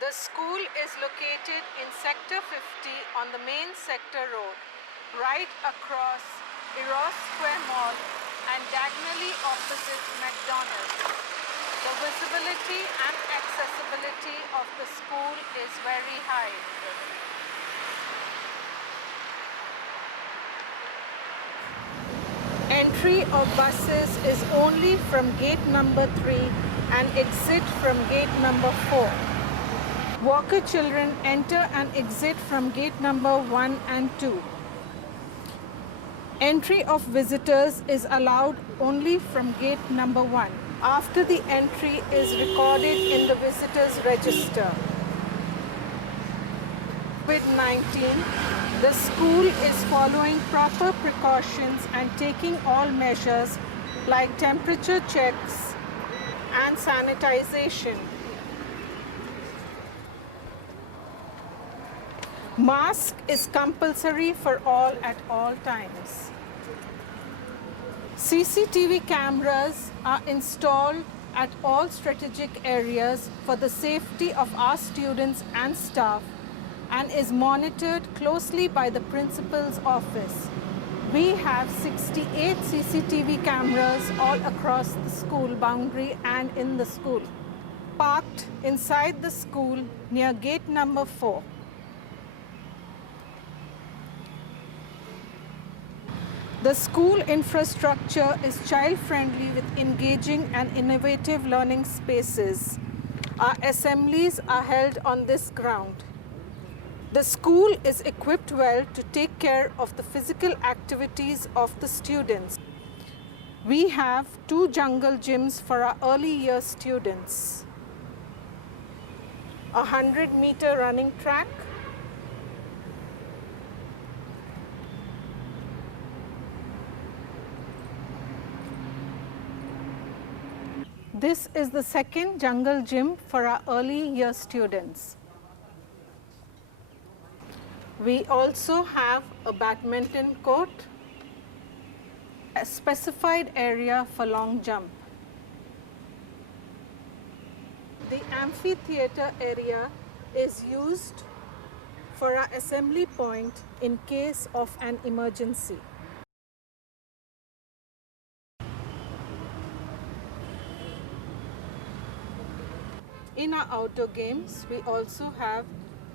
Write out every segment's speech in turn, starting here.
The school is located in Sector 50 on the main sector road, right across Eros Square Mall and diagonally opposite McDonald's. The visibility and accessibility of the school is very high. Entry of buses is only from gate number 3 and exit from gate number 4. Walker children enter and exit from gate number 1 and 2. Entry of visitors is allowed only from gate number 1. After the entry is recorded in the visitors register. COVID-19, the school is following proper precautions and taking all measures like temperature checks and sanitization. Mask is compulsory for all at all times. CCTV cameras are installed at all strategic areas for the safety of our students and staff and is monitored closely by the principal's office. We have 68 CCTV cameras all across the school boundary and in the school, parked inside the school near gate number 4. The school infrastructure is child-friendly with engaging and innovative learning spaces. Our assemblies are held on this ground. The school is equipped well to take care of the physical activities of the students. We have 2 jungle gyms for our early year students, a 100-meter running track, this is the second jungle gym for our early year students. We also have a badminton court, a specified area for long jump. The amphitheater area is used for our assembly point in case of an emergency. In our outdoor games, we also have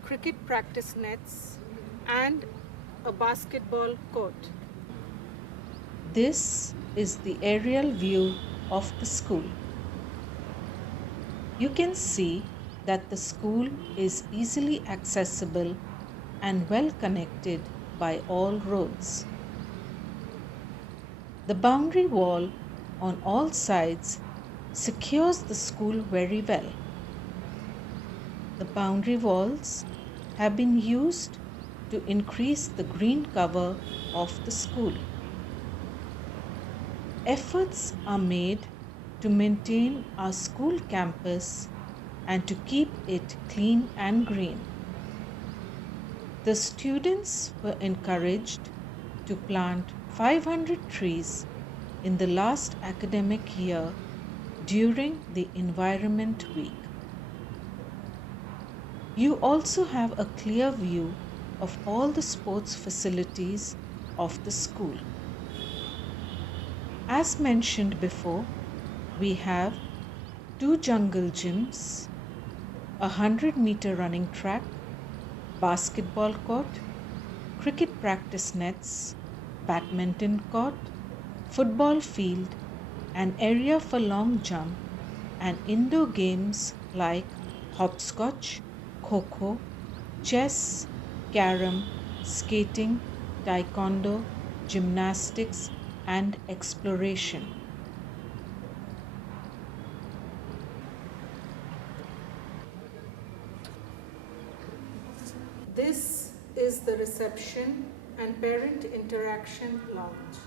cricket practice nets and a basketball court. This is the aerial view of the school. You can see that the school is easily accessible and well connected by all roads. The boundary wall on all sides secures the school very well. The boundary walls have been used to increase the green cover of the school. Efforts are made to maintain our school campus and to keep it clean and green. The students were encouraged to plant 500 trees in the last academic year during the Environment Week. You also have a clear view of all the sports facilities of the school. As mentioned before, we have 2 jungle gyms, a 100-meter running track, basketball court, cricket practice nets, badminton court, football field, an area for long jump, and indoor games like hopscotch, kho-kho, chess, carom, skating, taekwondo, gymnastics, and exploration. This is the reception and parent interaction lounge.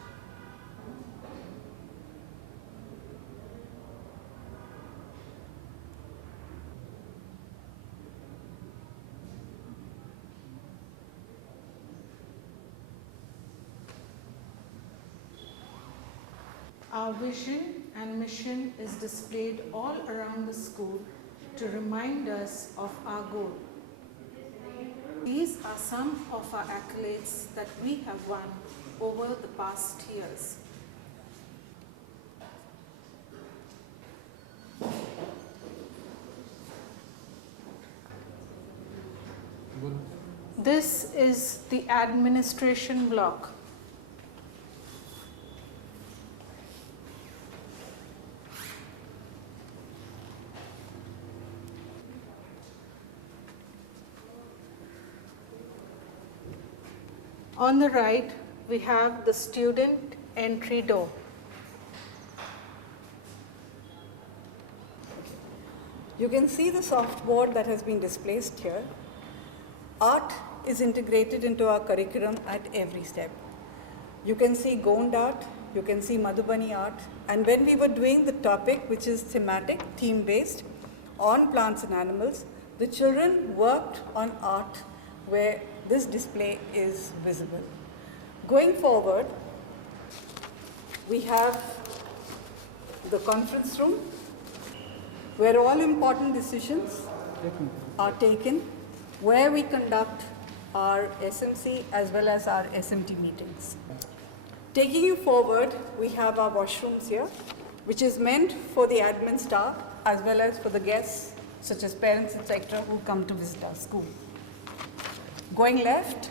Our vision and mission is displayed all around the school to remind us of our goal. These are some of our accolades that we have won over the past years. This is the administration block. On the right, we have the student entry door. You can see the softboard that has been displaced here. Art is integrated into our curriculum at every step. You can see Gond art, you can see Madhubani art, and when we were doing the topic, which is thematic, theme-based, on plants and animals, the children worked on art where this display is visible. Going forward, we have the conference room where all important decisions are taken, where we conduct our SMC as well as our SMT meetings. Taking you forward, we have our washrooms here, which is meant for the admin staff as well as for the guests, such as parents, etc., who come to visit our school. Going left,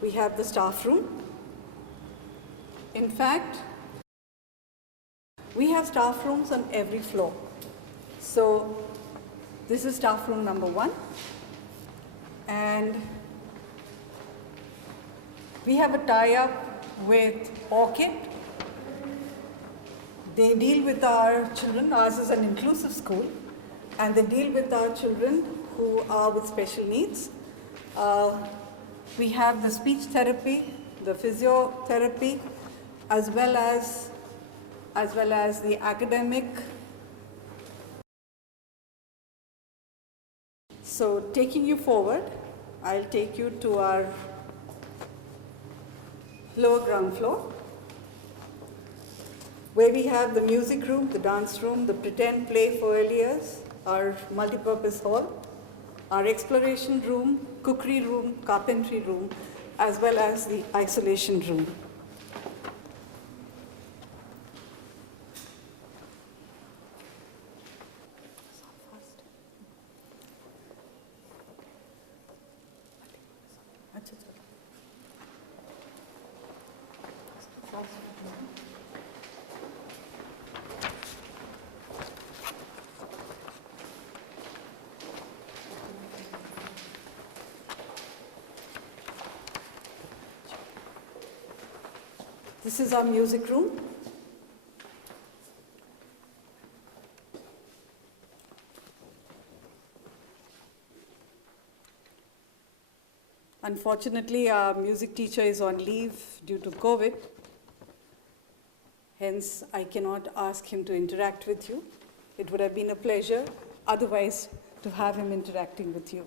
we have the staff room. In fact, we have staff rooms on every floor. So this is staff room number 1. And we have a tie-up with Orchid. They deal with our children. Ours is an inclusive school, and they deal with our children who are with special needs. We have the speech therapy, the physiotherapy, as well as the academic. So taking you forward, I'll take you to our lower ground floor, where we have the music room, the dance room, the pretend play for early years, our multipurpose hall, our exploration room, cookery room, carpentry room, as well as the isolation room. This is our music room. Unfortunately, our music teacher is on leave due to COVID. Hence, I cannot ask him to interact with you. It would have been a pleasure otherwise to have him interacting with you.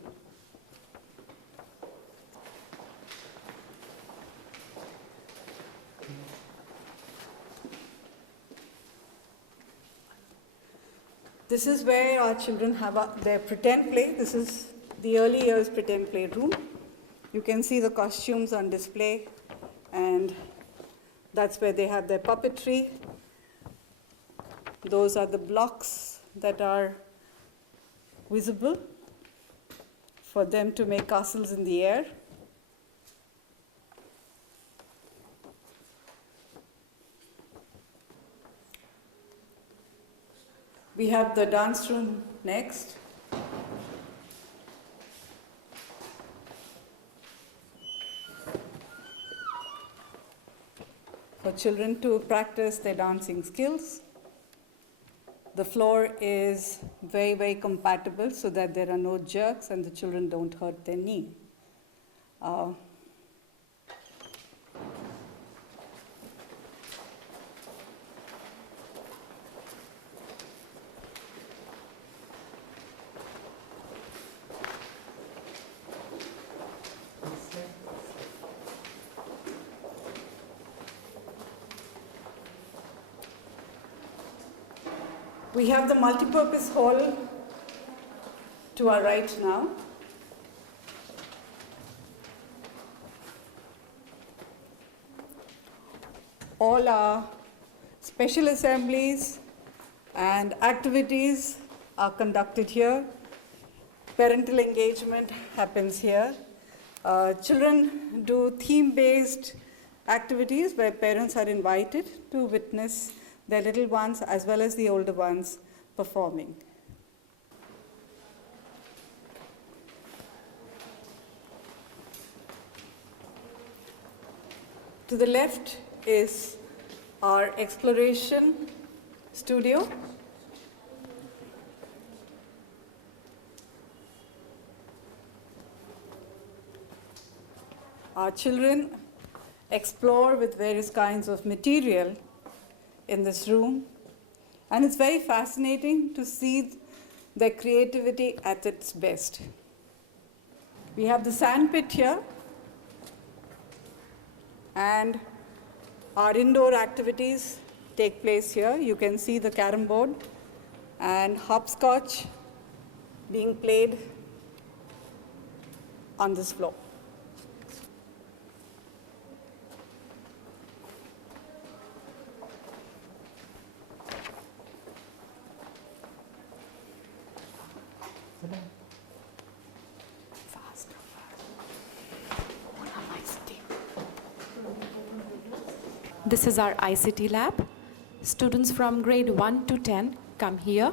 This is where our children have their pretend play. This is the early years pretend play room. You can see the costumes on display, and that's where they have their puppetry. Those are the blocks that are visible for them to make castles in the air. We have the dance room next. For children to practice their dancing skills. The floor is very, very compatible so that there are no jerks and the children don't hurt their knee. We have the multipurpose hall to our right now. All our special assemblies and activities are conducted here. Parental engagement happens here. Children do theme-based activities where parents are invited to witness their little ones as well as the older ones performing. To the left is our exploration studio. Our children explore with various kinds of material in this room, and it's very fascinating to see their creativity at its best. We have the sand pit here, and our indoor activities take place here. You can see the carom board and hopscotch being played on this floor. This is our ICT lab. Students from grade 1 to 10 come here,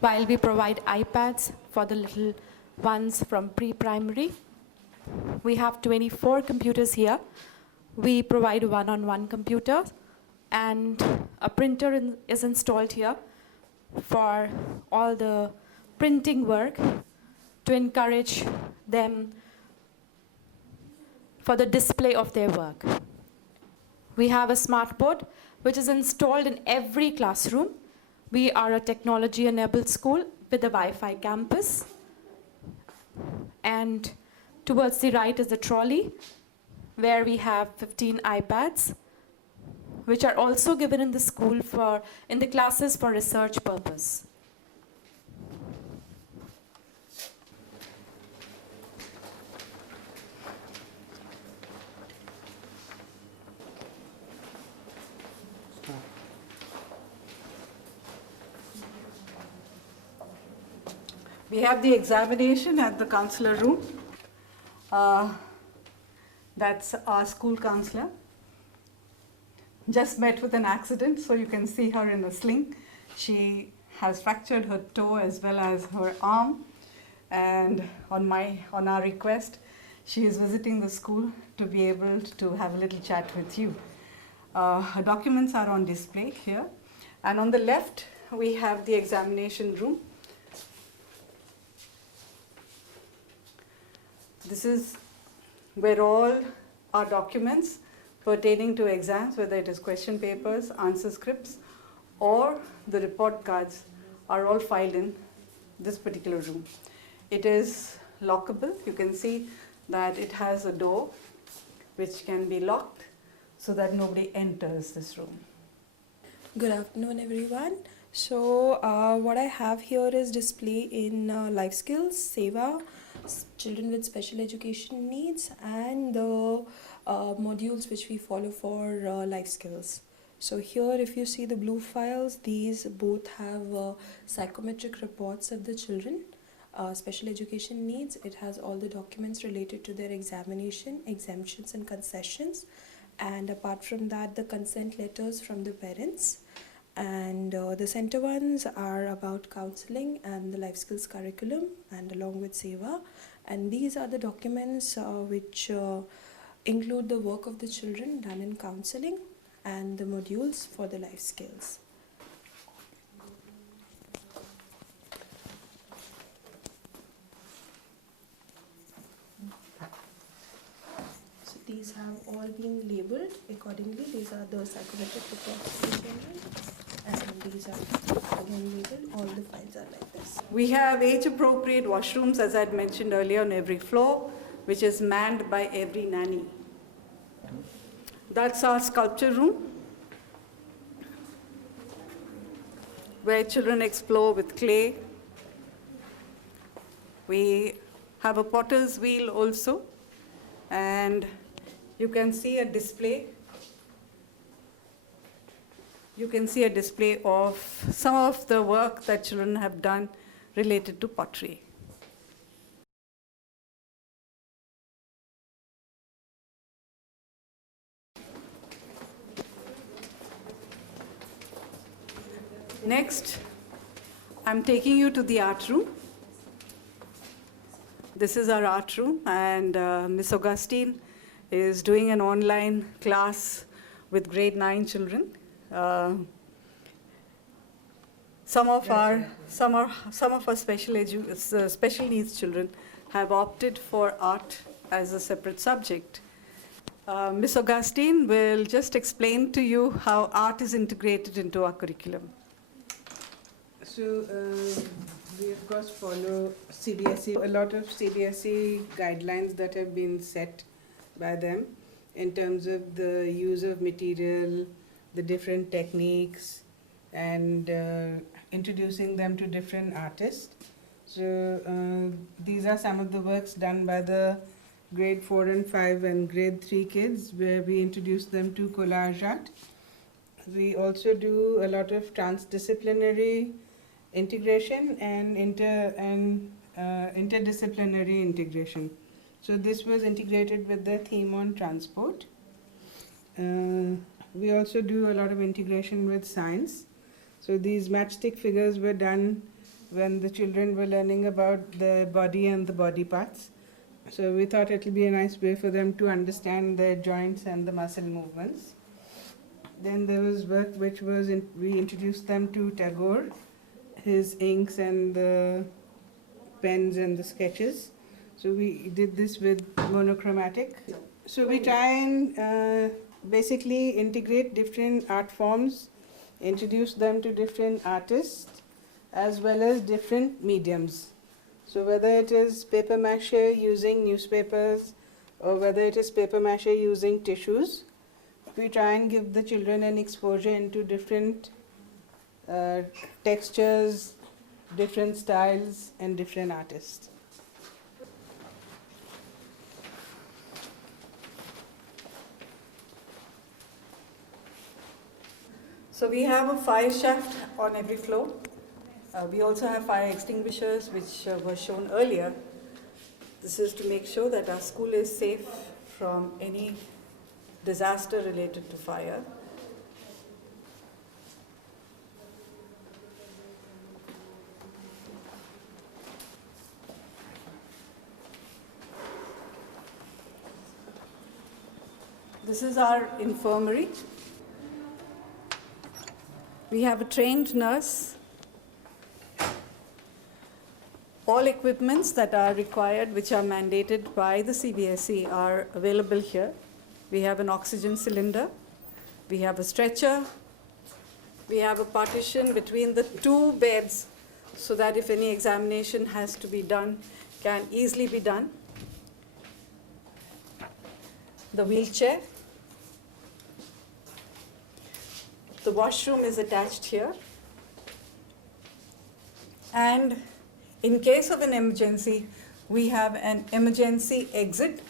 while we provide iPads for the little ones from pre-primary. We have 24 computers here. We provide one-on-one computers, and a printer is installed here for all the printing work to encourage them for the display of their work. We have a smart board which is installed in every classroom. We are a technology-enabled school with a Wi-Fi campus. And towards the right is the trolley, where we have 15 iPads, which are also given in the school in the classes for research purpose. We have the examination at the counselor room. That's our school counselor. Just met with an accident, so you can see her in a sling. She has fractured her toe as well as her arm. And on our request, she is visiting the school to be able to have a little chat with you. Her documents are on display here. And on the left, we have the examination room. This is where all our documents pertaining to exams, whether it is question papers, answer scripts, or the report cards, are all filed in this particular room. It is lockable. You can see that it has a door which can be locked so that nobody enters this room. Good afternoon, everyone. So what I have here is display in life skills, SEVA, children with special education needs, and the modules which we follow for life skills. So here, if you see the blue files, these both have psychometric reports of the children. Special education needs, it has all the documents related to their examination, exemptions and concessions, and apart from that, the consent letters from the parents. And the center ones are about counseling and the life skills curriculum, and along with SEVA. And these are the documents which include the work of the children done in counseling and the modules for the life skills. So these have all been labeled accordingly. These are the psychometric reports for the children. And these are again labeled. All the files are like this. We have age-appropriate washrooms, as I had mentioned earlier, on every floor, which is manned by every nanny. That's our sculpture room. where children explore with clay. We have a potter's wheel also, and you can see a display. You can see a display of some of the work that children have done related to pottery. Next, I'm taking you to the art room. This is our art room, and Miss Augustine is doing an online class with grade 9 children. Some of our special needs children have opted for art as a separate subject. Miss Augustine will just explain to you how art is integrated into our curriculum. So we of course follow CBSE, a lot of CBSE guidelines that have been set by them in terms of the use of material, the different techniques, and introducing them to different artists. So these are some of the works done by the grade 4 and 5 and grade 3 kids, where we introduce them to collage art. We also do a lot of transdisciplinary integration and interdisciplinary integration. So this was integrated with the theme on transport. We also do a lot of integration with science. So these matchstick figures were done when the children were learning about the body and the body parts. So we thought it would be a nice way for them to understand their joints and the muscle movements. Then there was work which was, we introduced them to Tagore, his inks and the pens and the sketches. So we did this with monochromatic. So we try and basically integrate different art forms, introduce them to different artists, as well as different mediums. So whether it is paper mache using newspapers, or whether it is paper mache using tissues, we try and give the children an exposure into different textures, different styles, and different artists. So we have a fire shaft on every floor. We also have fire extinguishers, which were shown earlier. This is to make sure that our school is safe from any disaster related to fire. This is our infirmary. We have a trained nurse. All equipments that are required, which are mandated by the CBSE, are available here. We have an oxygen cylinder. We have a stretcher. We have a partition between the two beds so that if any examination has to be done, can easily be done. The wheelchair. The washroom is attached here. And in case of an emergency, we have an emergency exit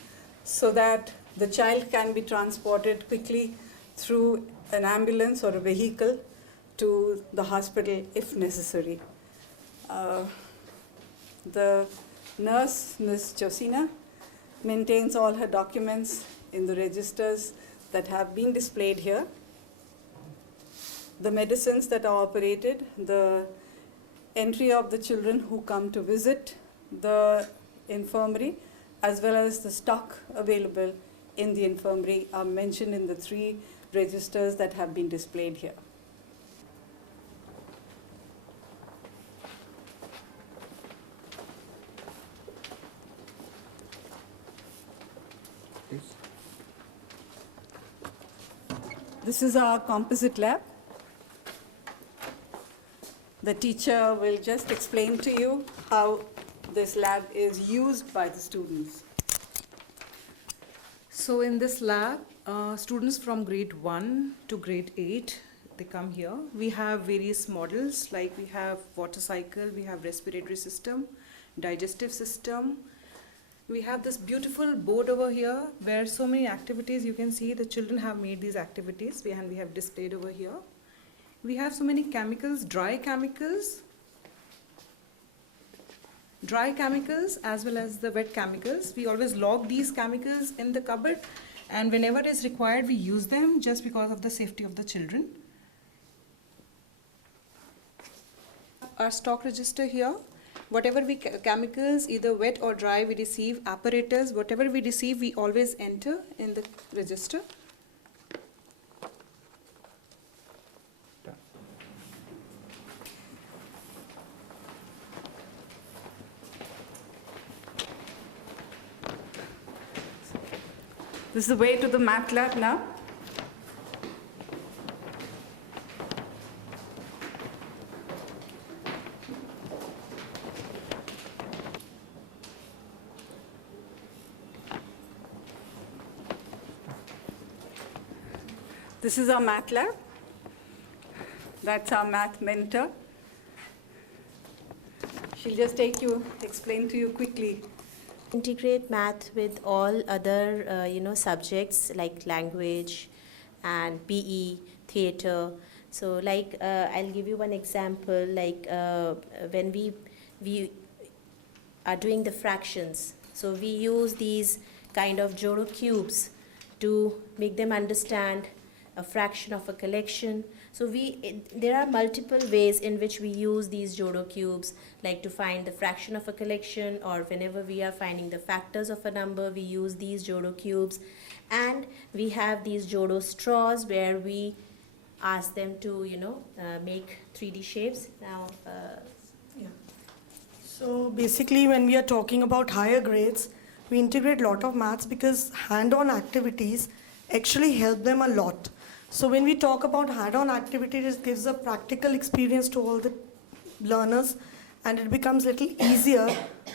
so that the child can be transported quickly through an ambulance or a vehicle to the hospital if necessary. The nurse, Ms. Josina, maintains all her documents in the registers that have been displayed here. The medicines that are operated, the entry of the children who come to visit the infirmary, as well as the stock available in the infirmary are mentioned in the 3 registers that have been displayed here. This is our composite lab. The teacher will just explain to you how this lab is used by the students. So in this lab, students from grade 1 to grade 8 they come here. We have various models, like we have water cycle, we have respiratory system, digestive system. We have this beautiful board over here where so many activities, you can see the children have made these activities and we have displayed over here. We have so many chemicals, dry chemicals as well as the wet chemicals. We always log these chemicals in the cupboard, and whenever it is required we use them just because of the safety of the children. Our stock register here, whatever we chemicals, either wet or dry, we receive, apparatus, whatever we receive we always enter in the register. This is the way to the math lab now. This is our math lab. That's our math mentor. She'll just explain to you quickly. Integrate math with all other subjects like language and PE, theater. So like I'll give you one example, like when we are doing the fractions, so we use these kind of Jodo cubes to make them understand a fraction of a collection. So there are multiple ways in which we use these Jodo cubes, like to find the fraction of a collection, or whenever we are finding the factors of a number, we use these Jodo cubes. And we have these Jodo straws where we ask them to, make 3D shapes. Now, So basically, when we are talking about higher grades, we integrate a lot of maths because hand-on activities actually help them a lot. So when we talk about hand-on activities, it gives a practical experience to all the learners, and it becomes a little easier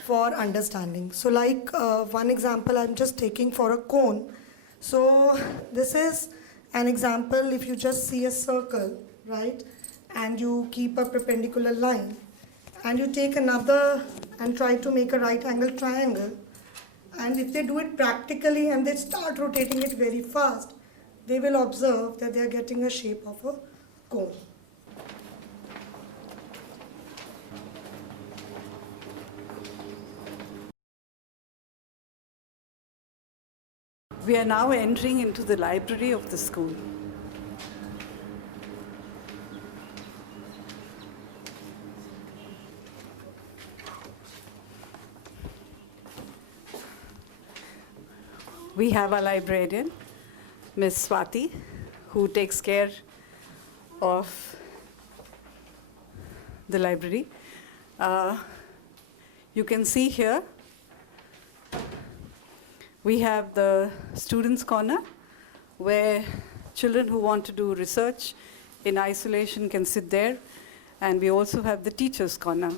for understanding. So like one example I'm just taking for a cone. So this is an example. If you just see a circle, right, and you keep a perpendicular line, and you take another and try to make a right angle triangle, and if they do it practically and they start rotating it very fast, they will observe that they are getting a shape of a cone. We are now entering into the library of the school. We have a librarian, Ms. Swati, who takes care of the library. You can see here, we have the students' corner, where children who want to do research in isolation can sit there, and we also have the teachers' corner.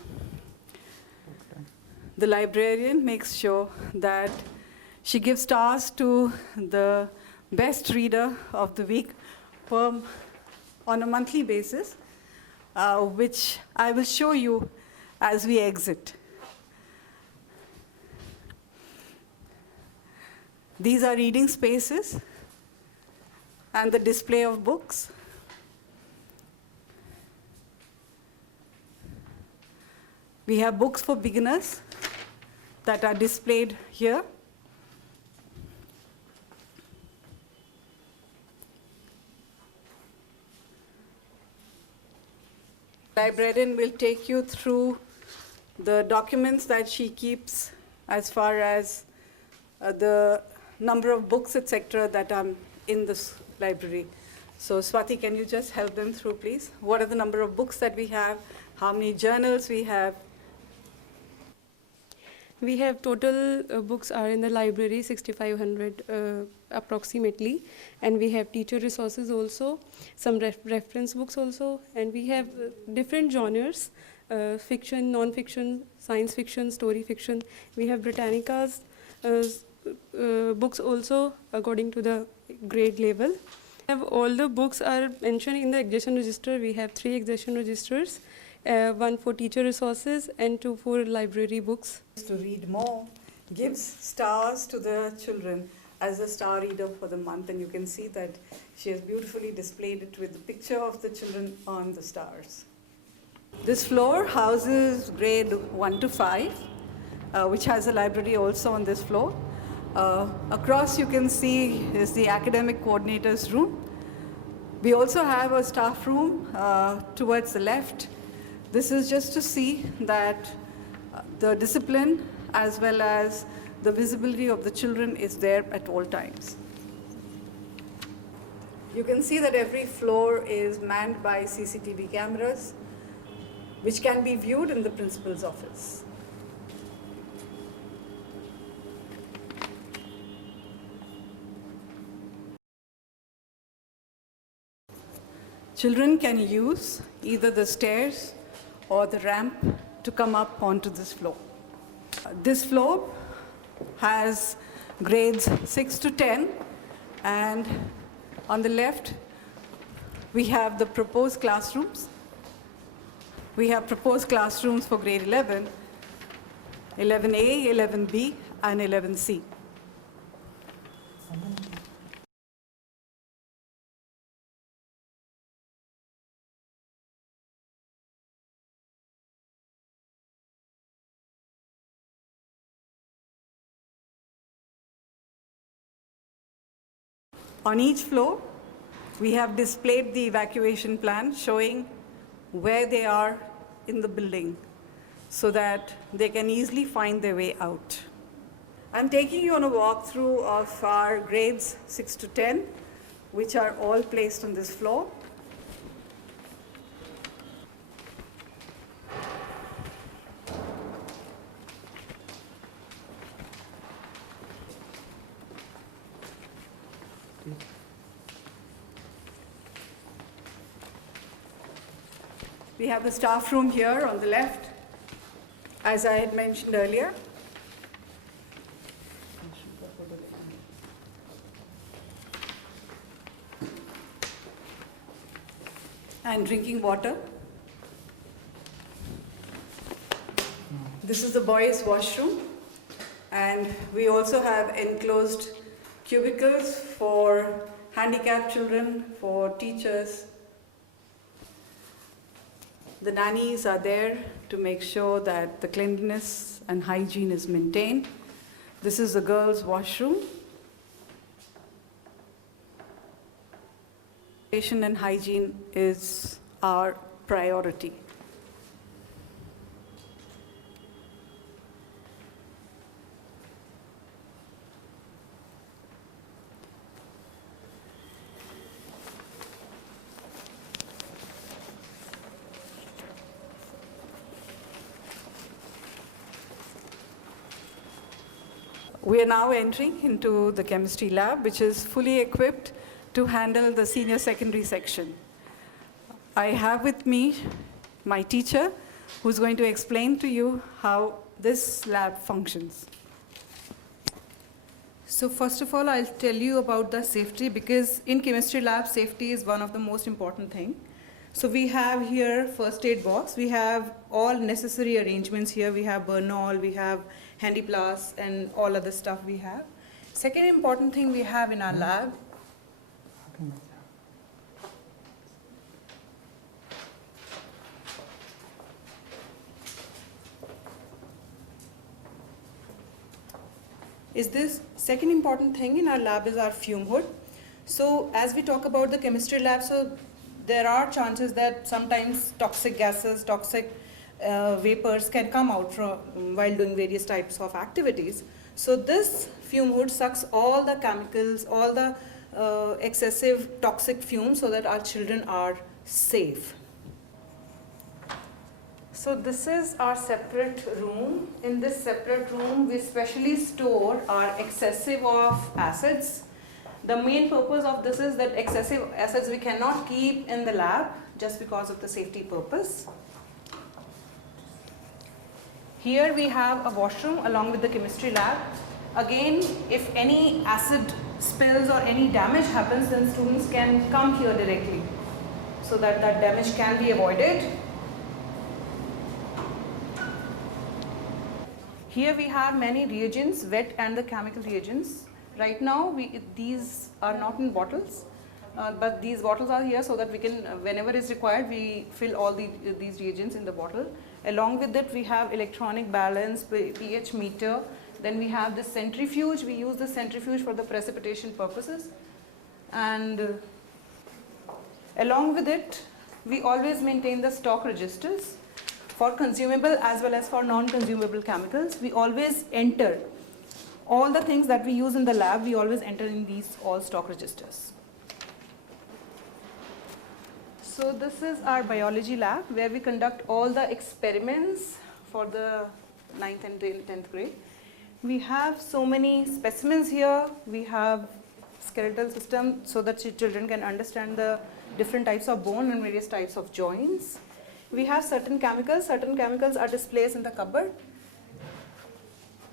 The librarian makes sure that she gives stars to the best reader of the week on a monthly basis, which I will show you as we exit. These are reading spaces and the display of books. We have books for beginners that are displayed here. The librarian will take you through the documents that she keeps as far as the number of books, etc., that are in this library. So Swati, can you just help them through, please? What are the number of books that we have? How many journals we have? We have total books are in the library, 6,500 approximately, and we have teacher resources also, some reference books also, and we have different genres, fiction, non-fiction, science fiction, story fiction. We have Britannica's books also according to the grade level, All the books are mentioned in the extension register. We have 3 extension registers, 1 for teacher resources and 2 for library books. To read more gives stars to the children as a star reader for the month, and you can see that she has beautifully displayed it with the picture of the children on the stars. This floor houses grade 1 to 5, which has a library also on this floor. Across you can see is the academic coordinator's room. We also have a staff room towards the left. This is just to see that the discipline as well as the visibility of the children is there at all times. You can see that every floor is manned by CCTV cameras, which can be viewed in the principal's office. Children can use either the stairs or the ramp to come up onto this floor. This floor has grades 6 to 10, and on the left we have the proposed classrooms. We have proposed classrooms for grade 11, 11A, 11B, and 11C. On each floor, we have displayed the evacuation plan showing where they are in the building so that they can easily find their way out. I'm taking you on a walkthrough of our grades 6 to 10, which are all placed on this floor. We have the staff room here on the left, as I had mentioned earlier. And drinking water. This is the boys' washroom, and we also have enclosed cubicles for handicapped children, for teachers. The nannies are there to make sure that the cleanliness and hygiene is maintained. This is the girls' washroom. Sanitation and hygiene is our priority. We are now entering into the chemistry lab, which is fully equipped to handle the senior secondary section. I have with me my teacher, who's going to explain to you how this lab functions. So first of all, I'll tell you about the safety, because in chemistry lab, safety is one of the most important things. So we have here first aid box. We have all necessary arrangements here. We have Bernol, we have Handy Plus, and all other stuff we have. Second important thing we have in our lab is this second important thing in our lab is our fume hood. So as we talk about the chemistry lab, so there are chances that sometimes toxic gases, toxic vapors can come out from while doing various types of activities. So this fume hood sucks all the chemicals, all the excessive toxic fumes, so that our children are safe. So this is our separate room. In this separate room, we specially store our excessive of acids. The main purpose of this is that excessive acids we cannot keep in the lab just because of the safety purpose. Here we have a washroom along with the chemistry lab. Again, if any acid spills or any damage happens, then students can come here directly so that that damage can be avoided. Here we have many reagents, wet and the chemical reagents. Right now, these are not in bottles, but these bottles are here so that we can, whenever is required, we fill all these reagents in the bottle. Along with it, we have electronic balance, pH meter. Then we have the centrifuge. We use the centrifuge for the precipitation purposes. And along with it, we always maintain the stock registers for consumable as well as for non-consumable chemicals. We always enter all the things that we use in the lab, we always enter in these all stock registers. So this is our biology lab where we conduct all the experiments for the 9th and 10th grade. We have so many specimens here. We have skeletal system so that children can understand the different types of bone and various types of joints. We have certain chemicals are displayed in the cupboard.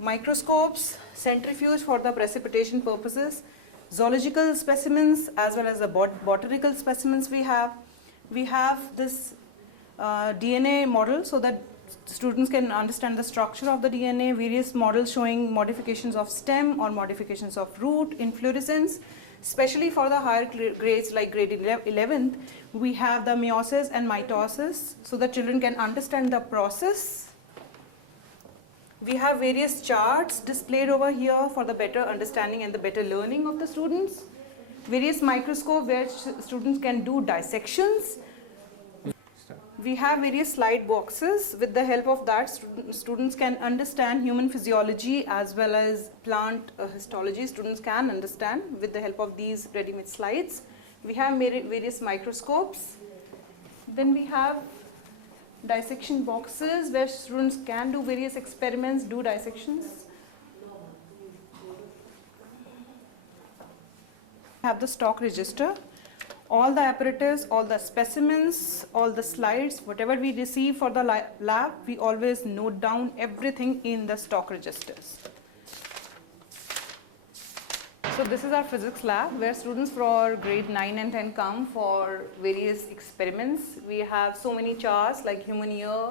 Microscopes, centrifuge for the precipitation purposes, zoological specimens as well as the botanical specimens we have. We have this DNA model so that students can understand the structure of the DNA, various models showing modifications of stem or modifications of root, inflorescence. Especially for the higher grades like grade 11th, we have the meiosis and mitosis so that children can understand the process. We have various charts displayed over here for the better understanding and the better learning of the students. Various microscopes where students can do dissections. We have various slide boxes. With the help of that, students can understand human physiology as well as plant histology. Students can understand with the help of these ready-made slides. We have various microscopes. Then we have dissection boxes where students can do various experiments, do dissections. We have the stock register. All the apparatus, all the specimens, all the slides, whatever we receive for the lab, we always note down everything in the stock registers. So this is our physics lab where students for grade 9 and 10 come for various experiments. We have so many charts like human ear,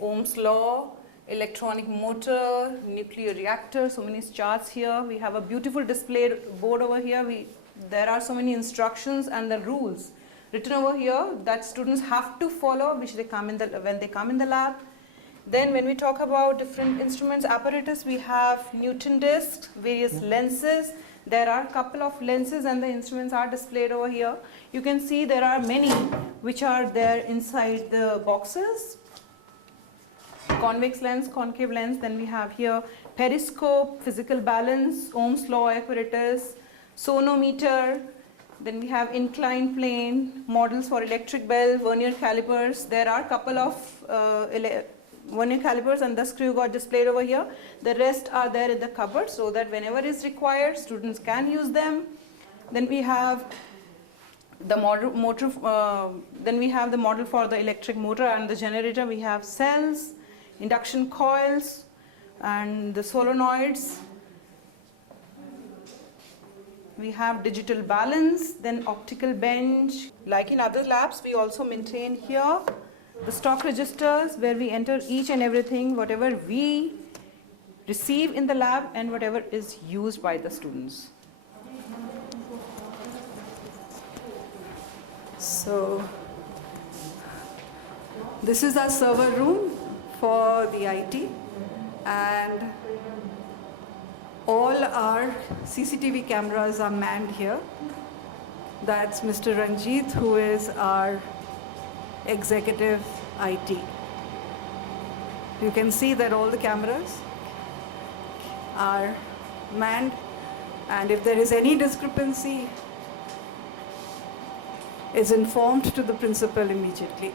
Ohm's law, electronic motor, nuclear reactor, so many charts here. We have a beautiful display board over here. There are so many instructions and the rules written over here that students have to follow when they come in the lab. Then when we talk about different instruments, apparatus, we have Newton discs, various lenses. There are a couple of lenses and the instruments are displayed over here. You can see there are many which are there inside the boxes. Convex lens, concave lens, then we have here periscope, physical balance, Ohm's law apparatus, sonometer, then we have inclined plane, models for electric bell, vernier calipers. There are a couple of vernier calipers and the screw got displayed over here. The rest are there in the cupboard so that whenever is required, students can use them. Then we have the model for the electric motor and the generator. We have cells, induction coils, and the solenoids. We have digital balance, then optical bench. Like in other labs, we also maintain here the stock registers where we enter each and everything, whatever we receive in the lab and whatever is used by the students. So this is our server room for the IT, and all our CCTV cameras are manned here. That's Mr. Ranjit, who is our executive IT. You can see that all the cameras are manned, and if there is any discrepancy, is informed to the principal immediately.